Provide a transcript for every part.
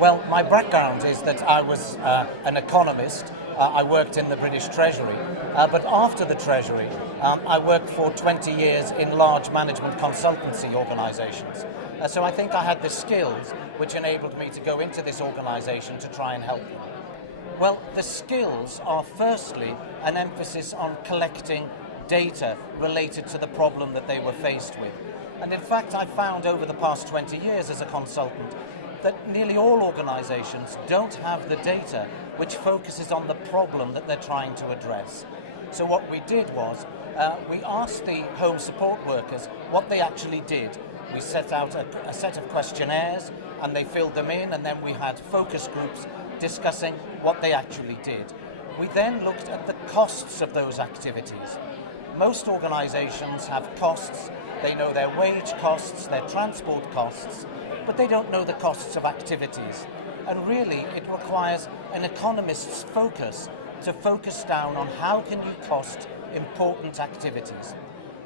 Well, my background is that I was an economist. I worked in the British Treasury, but after the Treasury, I worked for 20 years in large management consultancy organisations. So I think I had the skills which enabled me to go into this organisation to try and help them. Well, the skills are firstly an emphasis on collecting data related to the problem that they were faced with. And in fact, I found over the past 20 years as a consultant that nearly all organisations don't have the data which focuses on the problem that they're trying to address. So what we did was, we asked the home support workers what they actually did. We set out a set of questionnaires and they filled them in, and then we had focus groups discussing what they actually did. We then looked at the costs of those activities. Most organisations have costs. They know their wage costs, their transport costs, but they don't know the costs of activities. And really, it requires an economist's focus to focus down on how can you cost important activities.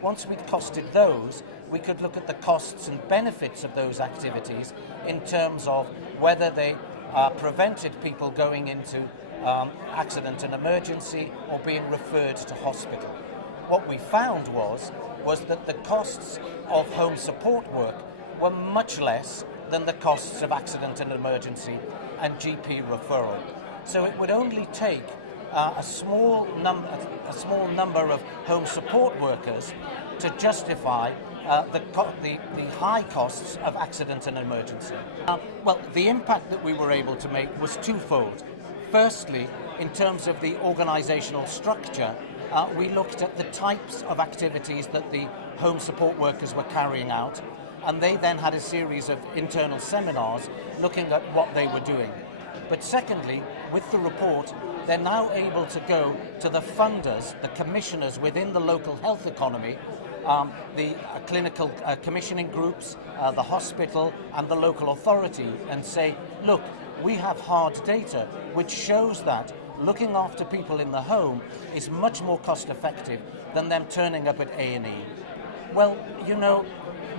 Once we'd costed those, we could look at the costs and benefits of those activities in terms of whether they prevented people going into accident and emergency or being referred to hospital. What we found was that the costs of home support work were much less than the costs of accident and emergency and GP referral. So it would only take a small number of home support workers to justify the high costs of accident and emergency. Well, the impact that we were able to make was twofold. Firstly, in terms of the organisational structure, we looked at the types of activities that the home support workers were carrying out, and they then had a series of internal seminars looking at what they were doing. But secondly, with the report, they're now able to go to the funders, the commissioners within the local health economy, the clinical commissioning groups, the hospital and the local authority, and say, look, we have hard data which shows that looking after people in the home is much more cost effective than them turning up at A&E. Well, you know,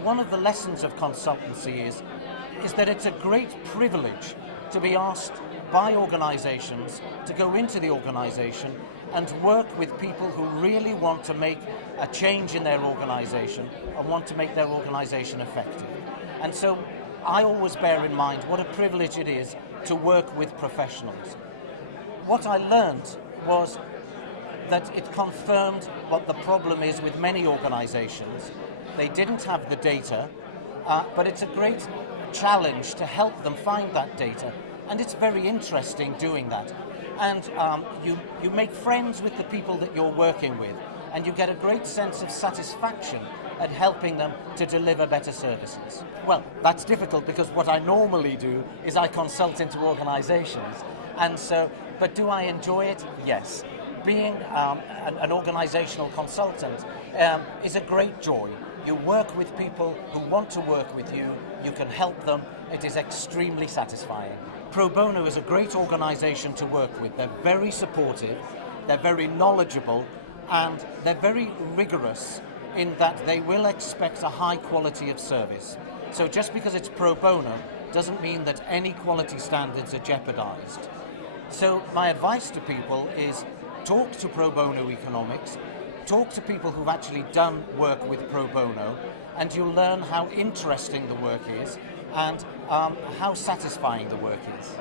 one of the lessons of consultancy is that it's a great privilege to be asked by organisations to go into the organisation and work with people who really want to make a change in their organisation and want to make their organisation effective. And so I always bear in mind what a privilege it is to work with professionals. What I learned was that it confirmed what the problem is with many organisations. They didn't have the data, but it's a great challenge to help them find that data. And it's very interesting doing that. And you make friends with the people that you're working with, and you get a great sense of satisfaction at helping them to deliver better services. Well, that's difficult because what I normally do is I consult into organisations. And so, but do I enjoy it? Yes. Being an organisational consultant is a great joy. You work with people who want to work with you, you can help them, it is extremely satisfying. Pro Bono is a great organisation to work with. They're very supportive, they're very knowledgeable, and they're very rigorous in that they will expect a high quality of service. So just because it's pro bono doesn't mean that any quality standards are jeopardised. So my advice to people is talk to pro bono economics, talk to people who've actually done work with pro bono, and you'll learn how interesting the work is and how satisfying the work is.